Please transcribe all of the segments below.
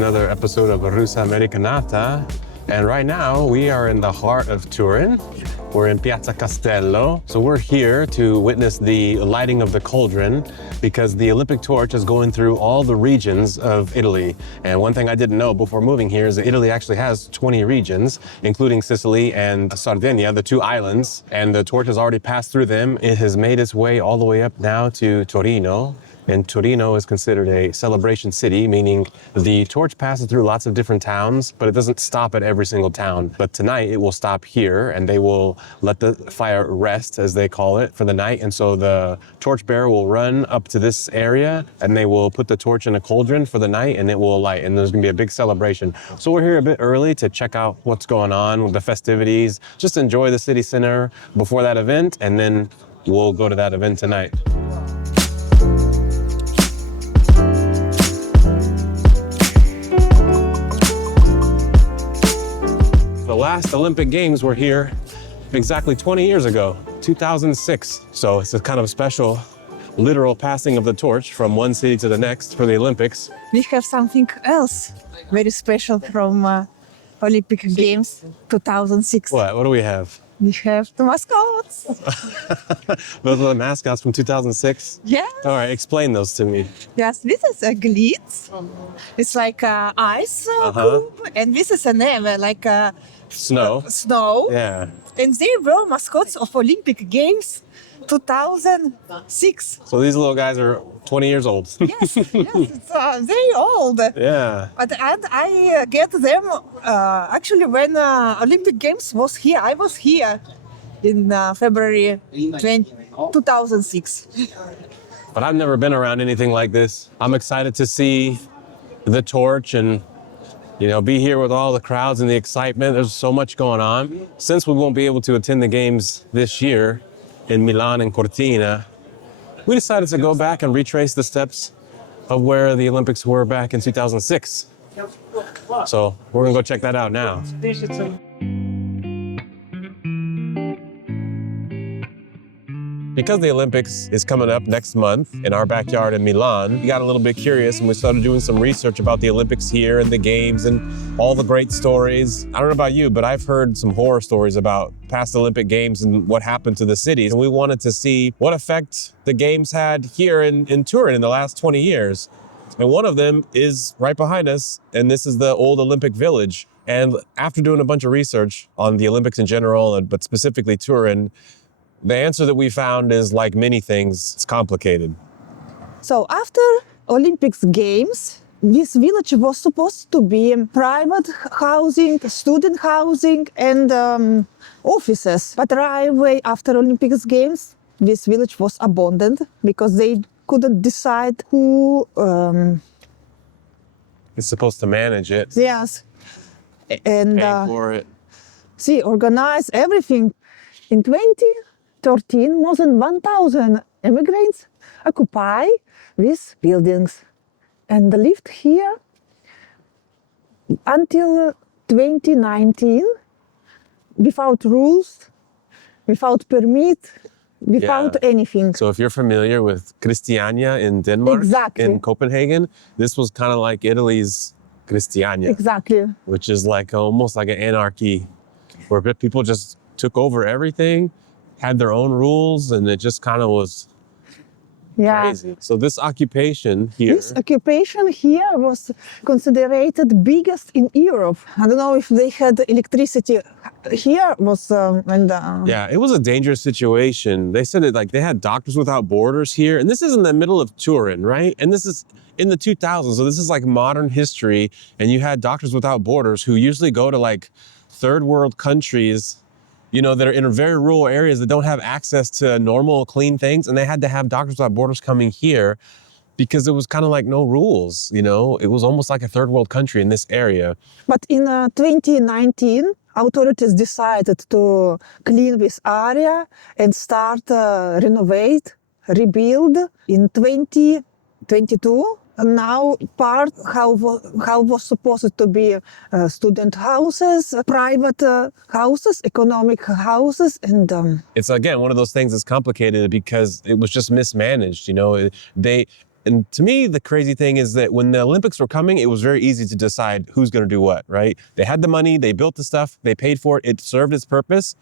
another episode of Rusa Americanata. And right now we are in the heart of Turin. We're in Piazza Castello. So we're here to witness the lighting of the cauldron because the Olympic torch is going through all the regions of Italy. And one thing I didn't know before moving here is that Italy actually has 20 regions, including Sicily and Sardinia, the two islands. And the torch has already passed through them. It has made its way all the way up now to Torino. And Torino is considered a celebration city, meaning the torch passes through lots of different towns, but it doesn't stop at every single town. But tonight it will stop here and they will let the fire rest, as they call it, for the night. And so the torchbearer will run up to this area and they will put the torch in a cauldron for the night and it will light. And there's gonna be a big celebration. So we're here a bit early to check out what's going on with the festivities, just enjoy the city center before that event, and then we'll go to that event tonight. The last Olympic Games were here exactly 20 years ago, 2006. So it's a kind of special, literal passing of the torch from one city to the next for the Olympics. We have something else very special from Olympic Games 2006. What do we have? We have the mascots. Those are the mascots from 2006? Yeah. All right, explain those to me. Yes, this is a glitz. It's like a ice cube, and this is a neve, like a Snow. snow. Yeah. And they were mascots of Olympic Games 2006. So these little guys are 20 years old. Yes, it's very old. Yeah. But I get them actually when Olympic Games was here. I was here in February 2006. But I've never been around anything like this. I'm excited to see the torch and be here with all the crowds and the excitement. There's so much going on. Since we won't be able to attend the games this year in Milan and Cortina, we decided to go back and retrace the steps of where the Olympics were back in 2006. So we're gonna go check that out now. Because the Olympics is coming up next month in our backyard in Milan, we got a little bit curious and we started doing some research about the Olympics here and the games and all the great stories. I don't know about you, but I've heard some horror stories about past Olympic games and what happened to the cities. And we wanted to see what effect the games had here in Turin in the last 20 years. And one of them is right behind us, and this is the old Olympic village. And after doing a bunch of research on the Olympics in general, but specifically Turin, the answer that we found is, like many things, it's complicated. So after Olympics Games, this village was supposed to be private housing, student housing, and offices. But right away after Olympics Games, this village was abandoned because they couldn't decide who It's supposed to manage it. Yes, and Pay for it. organize everything. In 2013, more than 1,000 immigrants occupy these buildings and lived here until 2019 without rules, without permit, without anything. So if you're familiar with Christiania in Denmark, Exactly. in Copenhagen, this was kind of like Italy's Christiania, Exactly. which is like almost like an anarchy where people just took over everything, had their own rules, and it just kind of was crazy. So this occupation here... This occupation here was considered biggest in Europe. I don't know if they had electricity. Here was Yeah, it was a dangerous situation. They said that they had Doctors Without Borders here, and this is in the middle of Turin, right? And this is in the 2000s, so this is like modern history. And you had Doctors Without Borders who usually go to like third world countries, that are in very rural areas that don't have access to normal, clean things. And they had to have Doctors Without Borders coming here because it was kind of like no rules, It was almost like a third world country in this area. But in 2019, authorities decided to clean this area and start renovate, rebuild in 2022. Now part how was supposed to be student houses, private houses, economic houses, and It's again one of those things that's complicated because it was just mismanaged. And to me, the crazy thing is that when the Olympics were coming, it was very easy to decide who's going to do what, right? They had the money, they built the stuff, they paid for it, it served its purpose.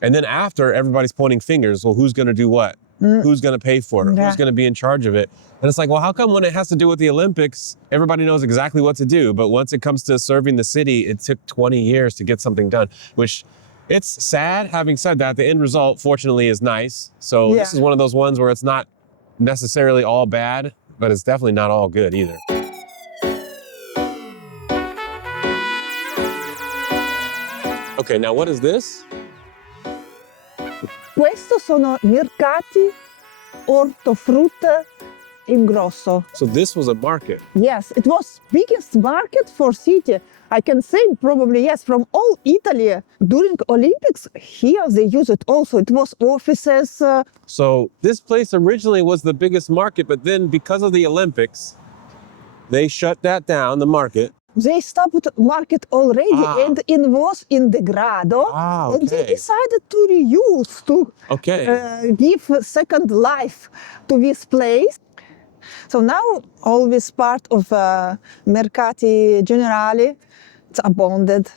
And then after, everybody's pointing fingers. Well, who's going to do what? Who's going to pay for it? Yeah. Who's going to be in charge of it? And it's like, well, how come when it has to do with the Olympics, everybody knows exactly what to do? But once it comes to serving the city, it took 20 years to get something done, which it's sad. Having said that, the end result, fortunately, is nice. So this is one of those ones where it's not necessarily all bad, but it's definitely not all good either. Okay, now what is this? Questo sono mercati ortofrutta in grosso. So this was a market. Yes, it was biggest market for city. I can say probably yes, from all Italy. During Olympics, here they use it also. It was offices. So this place originally was the biggest market, but then because of the Olympics, they shut that down, the market. They stopped market already and it was in degrado. Okay. And they decided to reuse, to give a second life to this place. So now all this part of Mercati Generali, it's abandoned.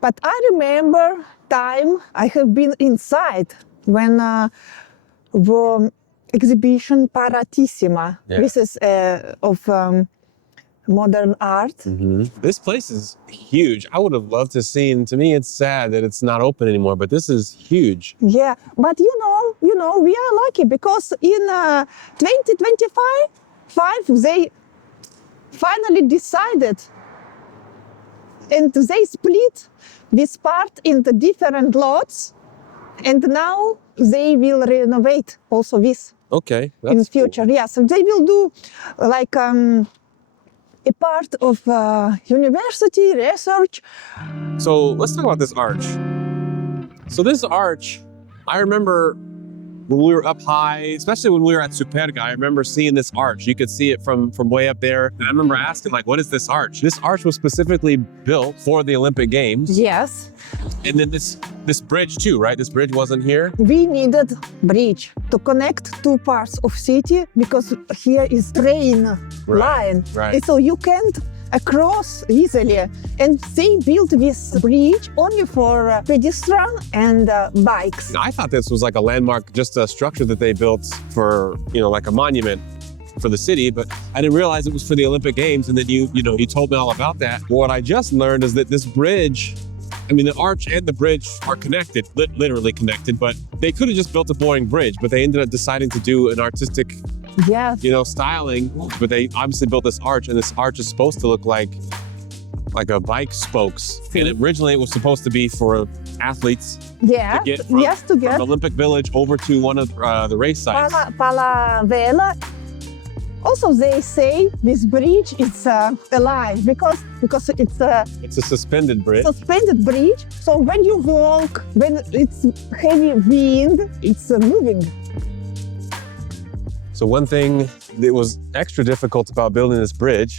But I remember time I have been inside when the exhibition Paratissima. This is of modern art. This place is huge. I would have loved to see. To me, it's sad that it's not open anymore, but this is huge. Yeah, but you know, we are lucky because in 2025, they finally decided and they split this part into different lots and now they will renovate also this in future. Cool. Yes, and they will do like a part of university research. So let's talk about this arch. So this arch, I remember when we were up high, especially when we were at Superga, I remember seeing this arch. You could see it from way up there. And I remember asking, like, what is this arch? This arch was specifically built for the Olympic Games. Yes. And then this bridge too, right? This bridge wasn't here. We needed bridge to connect two parts of city because here is train line. Right. And so you can't across easily. And they built this bridge only for pedestrian and bikes. I thought this was like a landmark, just a structure that they built for, like a monument for the city, but I didn't realize it was for the Olympic Games. And then you told me all about that. What I just learned is that this bridge, the arch and the bridge are connected, literally connected, but they could have just built a boring bridge, but they ended up deciding to do an artistic styling, but they obviously built this arch, and this arch is supposed to look like a bike spokes. And originally it was supposed to be for athletes to get from the Olympic Village over to one of the race sites. Palavela. Also, they say this bridge is alive because it's a suspended bridge. Suspended bridge. So when you walk, when it's heavy wind, it's moving. So one thing that was extra difficult about building this bridge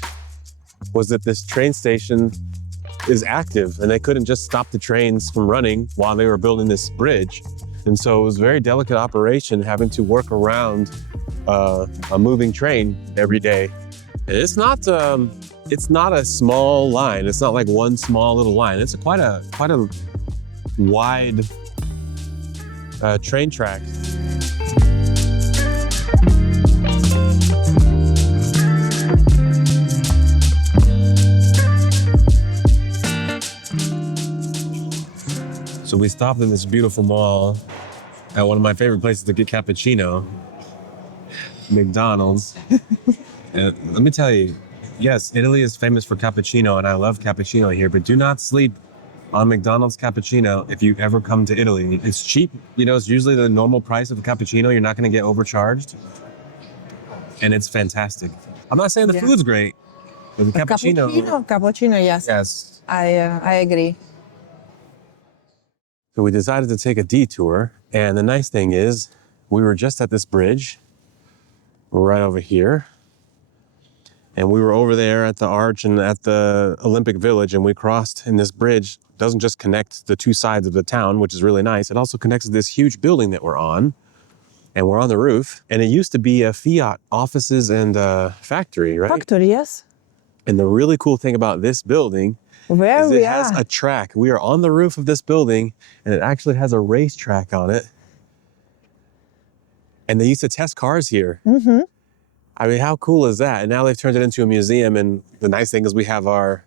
was that this train station is active and they couldn't just stop the trains from running while they were building this bridge. And so it was a very delicate operation having to work around a moving train every day. And it's not a small line. It's not like one small little line. It's quite a wide train track. So we stopped in this beautiful mall at one of my favorite places to get cappuccino, McDonald's. And let me tell you, yes, Italy is famous for cappuccino, and I love cappuccino here, but do not sleep on McDonald's cappuccino if you ever come to Italy. It's cheap. It's usually the normal price of a cappuccino. You're not going to get overcharged. And it's fantastic. I'm not saying the food's great, but the Cappuccino, yes. Yes. I agree. So we decided to take a detour, and the nice thing is we were just at this bridge. We're right over here. And we were over there at the arch and at the Olympic Village, and we crossed, and this bridge doesn't just connect the two sides of the town, which is really nice. It also connects to this huge building that we're on. And we're on the roof. And it used to be a Fiat offices and factory, right? Factory, yes. And the really cool thing about this building Where is we it has are. a track. We are on the roof of this building, and it actually has a racetrack on it. And they used to test cars here. Mm-hmm. I mean, how cool is that? And now they've turned it into a museum. And the nice thing is we have our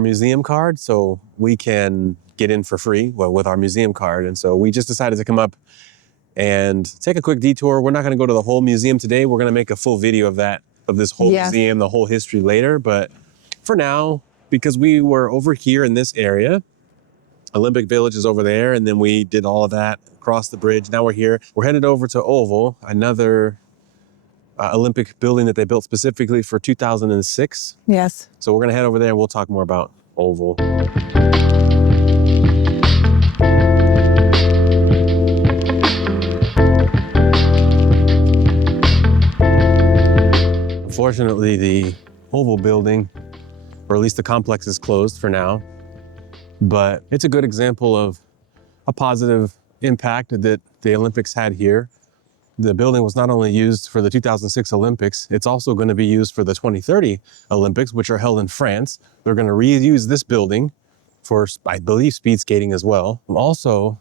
museum card, so we can get in for free with our museum card. And so we just decided to come up and take a quick detour. We're not going to go to the whole museum today. We're going to make a full video of this whole museum, the whole history later. But for now, because we were over here in this area, Olympic Village is over there, and then we did all of that, across the bridge. Now we're here. We're headed over to Oval, another Olympic building that they built specifically for 2006. Yes. So we're going to head over there and we'll talk more about Oval. Unfortunately, the Oval building, or at least the complex, is closed for now. But it's a good example of a positive impact that the Olympics had here. The building was not only used for the 2006 Olympics, it's also going to be used for the 2030 Olympics, which are held in France. They're going to reuse this building for, I believe, speed skating as well. Also,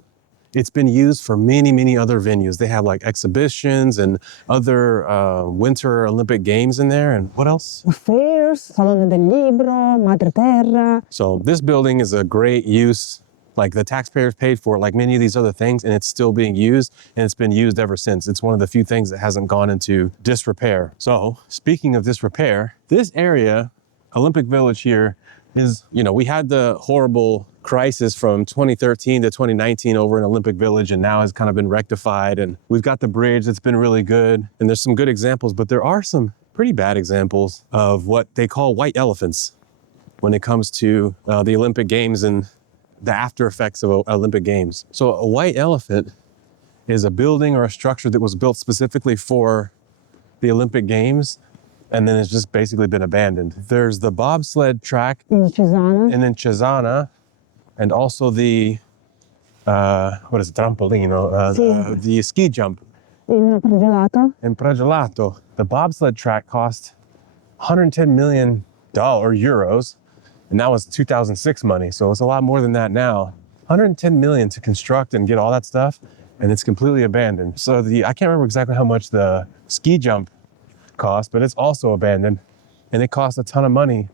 it's been used for many, many other venues. They have like exhibitions and other Winter Olympic Games in there. And what else? Fairs, Salone del Libro, Madre Terra. So this building is a great use. Like the taxpayers paid for it, like many of these other things, and it's still being used, and it's been used ever since. It's one of the few things that hasn't gone into disrepair. So speaking of disrepair, this area, Olympic Village here, is, we had the horrible crisis from 2013 to 2019 over in Olympic Village, and now has kind of been rectified, and we've got the bridge that's been really good, and there's some good examples, but there are some pretty bad examples of what they call white elephants when it comes to the Olympic Games and the after effects of Olympic Games. So a white elephant is a building or a structure that was built specifically for the Olympic Games, and then it's just basically been abandoned. There's the bobsled track In Cesana. and in Cesana, and also the, trampolino, the ski jump. In Pragelato. In Pragelato, the bobsled track cost $110 million euros. And that was 2006 money, so it's a lot more than that now. 110 million to construct and get all that stuff, and it's completely abandoned. So I can't remember exactly how much the ski jump cost, but it's also abandoned, and it costs a ton of money.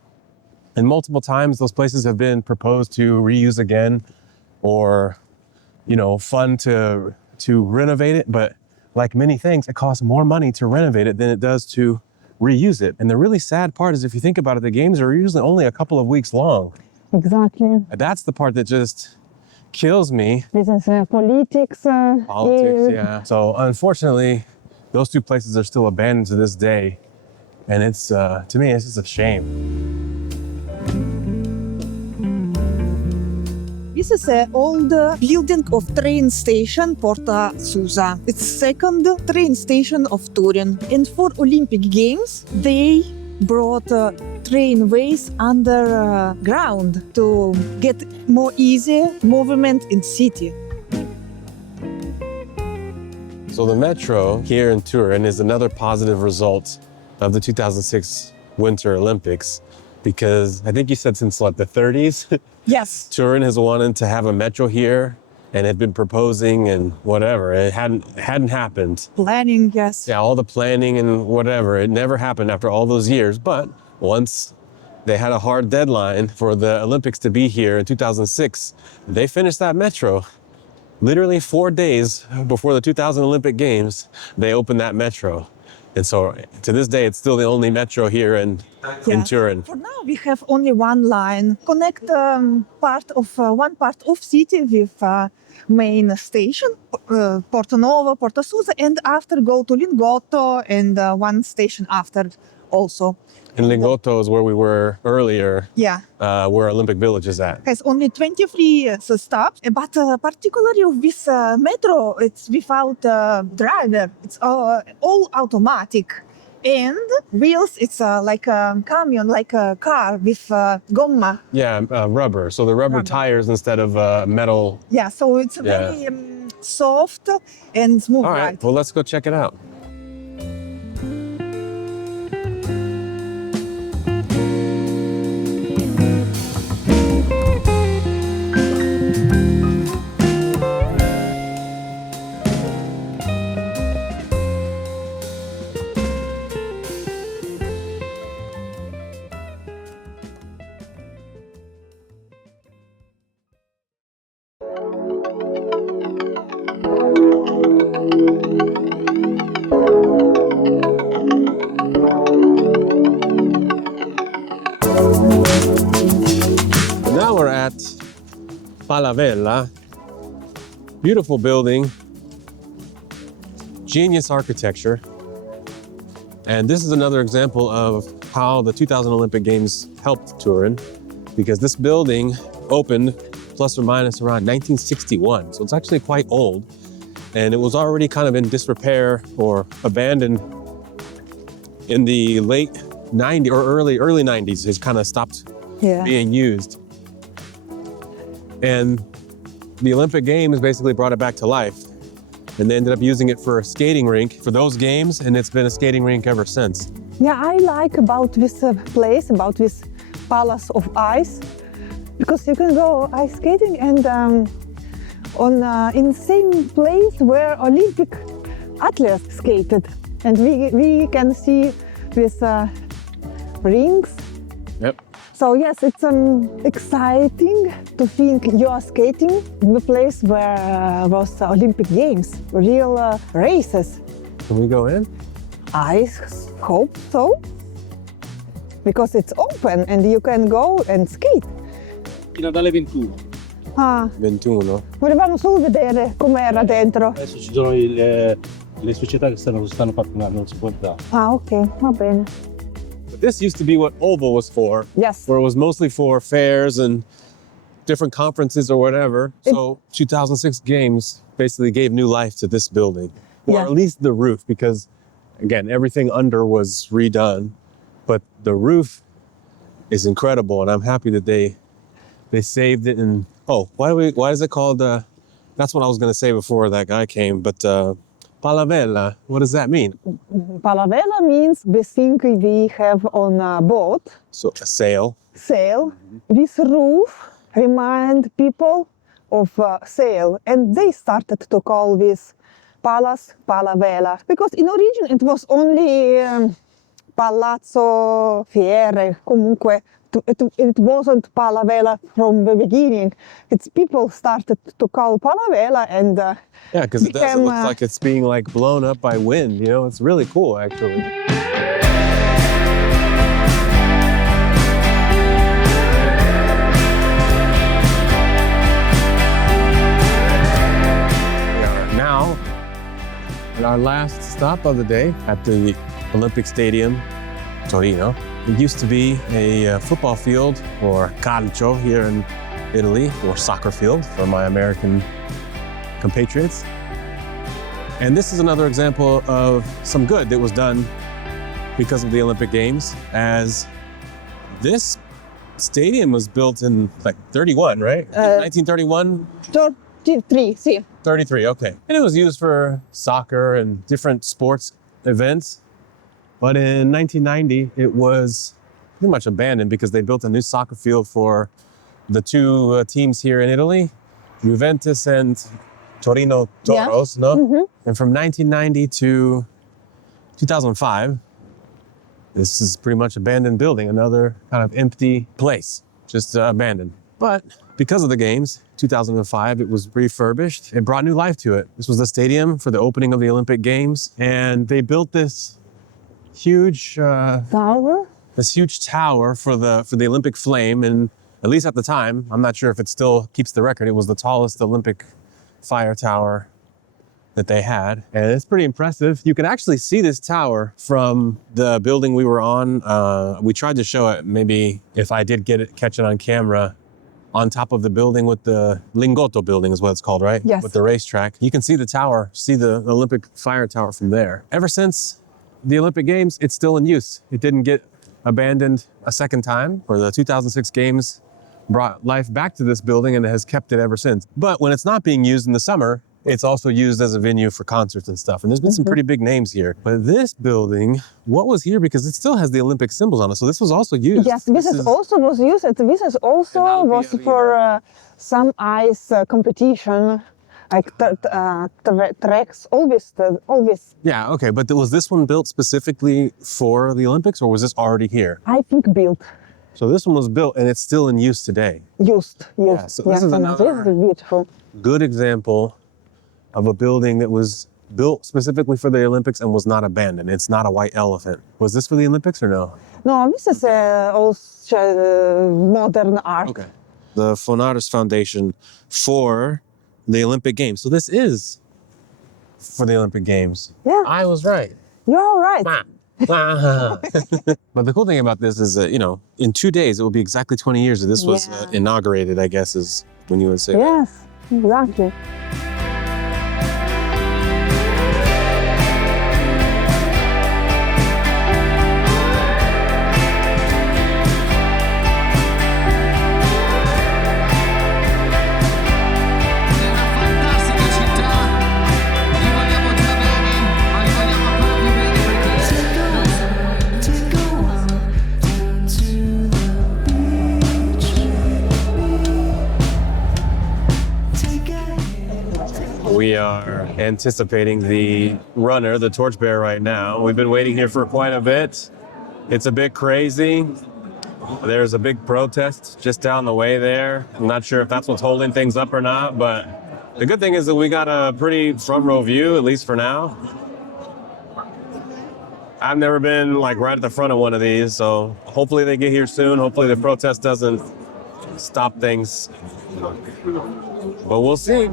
And multiple times those places have been proposed to reuse again, or fund to renovate it. But like many things, it costs more money to renovate it than it does to reuse it. And the really sad part is, if you think about it, the games are usually only a couple of weeks long. Exactly. That's the part that just kills me. This is politics. Politics, yeah. So unfortunately, those two places are still abandoned to this day. And it's, to me, it's just a shame. This is an old building of train station Porta Susa. It's second train station of Turin. And for Olympic Games, they brought trainways underground to get more easy movement in city. So the metro here in Turin is another positive result of the 2006 Winter Olympics, because I think you said since the 30s? Yes. Turin has wanted to have a metro here and had been proposing and whatever. It hadn't happened. Planning, yes. Yeah, all the planning and whatever. It never happened after all those years. But once they had a hard deadline for the Olympics to be here in 2006, they finished that metro. Literally 4 days before the 2000 Olympic Games, they opened that metro. And so to this day, it's still the only metro here in Turin. For now, we have only one line. Connect one part of city with main station, Porto Novo, Porta Susa, and after go to Lingotto and one station after also. And Lingotto is where we were earlier, where Olympic Village is at. Has only 23 stops, but particularly with metro, it's without driver. It's all automatic. And wheels, it's like a camion, like a car with gomma. Yeah, rubber. So the rubber tires instead of metal. Yeah, so it's very soft and smooth All right, ride. well, let's go check it out. Now we're at Palavela. Beautiful building, genius architecture. And this is another example of how the 2000 Olympic Games helped Turin, because this building opened plus or minus around 1961. So it's actually quite old. And it was already kind of in disrepair or abandoned in the late 90s or early 90s. It's kind of stopped being used. And the Olympic Games basically brought it back to life. And they ended up using it for a skating rink for those games, and it's been a skating rink ever since. Yeah, I like about this place, about this Palace of Ice, because you can go ice skating and in the same place where Olympic athletes skated. And we can see these rings. Yep. So yes, it's exciting to think you are skating in the place where was the Olympic Games, real races. Can we go in? I hope so, because it's open and you can go and skate. Fino ad alle 21. Ah, 21. volevamo solo vedere com'era dentro. Adesso ci sono le società che stanno fatturando, non si può entrare. Ah, ok, va bene. But this used to be what Oval was for, Yes. where it was mostly for fairs and different conferences or whatever. So 2006 Games basically gave new life to this building, or Yeah. at least the roof, because again, everything under was redone, but the roof is incredible, and I'm happy that they saved it. And why is it called? That's what I was going to say before that guy came, but Palavela, what does that mean? Palavela means the thing we have on a boat, So a sail. sail. This roof remind people of sail, and they started to call this palace Palavela, because in origin it was only Palazzo Fiere, comunque it wasn't Palavela from the beginning. It's people started to call Palavela and Yeah, because it does. It became, looks like it's being like blown up by wind. You know, it's really cool, actually. We are now at our last stop of the day at the Olympic Stadium, Torino. It used to be a football field, or calcio here in Italy, or soccer field for my American compatriots. And this is another example of some good that was done because of the Olympic Games, as this stadium was built in like 31, right? 1931? 33, sì. 33, okay. And it was used for soccer and different sports events. But in 1990, it was pretty much abandoned because they built a new soccer field for the two teams here in Italy, Juventus and Torino Toros, no? Mm-hmm. And from 1990 to 2005, this is pretty much abandoned building, another kind of empty place, just abandoned. But because of the games, 2005, it was refurbished. It brought new life to it. This was the stadium for the opening of the Olympic Games, and they built this huge Tower? this huge tower for the Olympic flame, and at least at the time, I'm not sure if it still keeps the record, it was the tallest Olympic fire tower that they had, and it's pretty impressive. You can actually see this tower from the building we were on. We tried to show it, maybe if I did catch it on camera, on top of the building with the Lingotto building is what it's called, right? Yes. With the racetrack. You can see the tower, see the Olympic fire tower from there. Ever since the Olympic Games, it's still in use. It didn't get abandoned a second time, or the 2006 Games brought life back to this building, and it has kept it ever since. But when it's not being used in the summer, it's also used as a venue for concerts and stuff. And there's been some pretty big names here. But this building, what was here? Because it still has the Olympic symbols on it. So this was also used. Yes, this is also was used. This is also was for some ice competition, like tracks. Always. Yeah, okay. But was this one built specifically for the Olympics, or was this already here? I think built. So this one was built and it's still in use today. Used. Yeah, so this is another This is beautiful. good example of a building that was built specifically for the Olympics and was not abandoned. It's not a white elephant. Was this for the Olympics or no? No, this is also modern art. Okay. The Fonaris Foundation for the Olympic Games. So this is for the Olympic Games. Yeah. I was right. You're right. But the cool thing about this is that, in 2 days, it will be exactly 20 years that this was inaugurated, I guess, is when you would say that. Yes, exactly. We are anticipating the runner, the torchbearer right now. We've been waiting here for quite a bit. It's a bit crazy. There's a big protest just down the way there. I'm not sure if that's what's holding things up or not, but the good thing is that we got a pretty front row view, at least for now. I've never been right at the front of one of these, so hopefully they get here soon. Hopefully the protest doesn't stop things, but we'll see.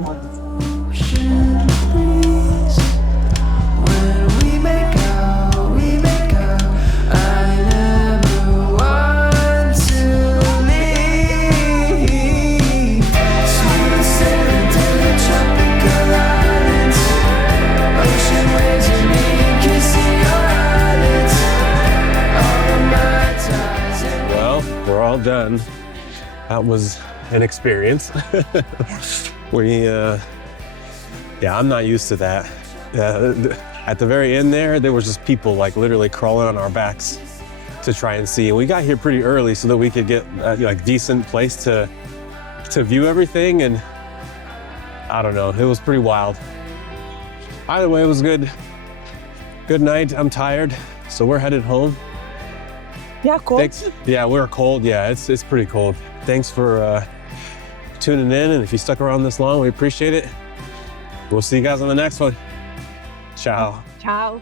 We're all done. That was an experience. I'm not used to that. At the very end there was just people literally crawling on our backs to try and see. And we got here pretty early so that we could get decent place to view everything. And I don't know, it was pretty wild. Either way, it was good. Good night. I'm tired, so we're headed home. Yeah, cold. Thanks. Yeah, we're cold. Yeah, it's pretty cold. Thanks for tuning in, and if you stuck around this long, we appreciate it. We'll see you guys on the next one. Ciao. Ciao.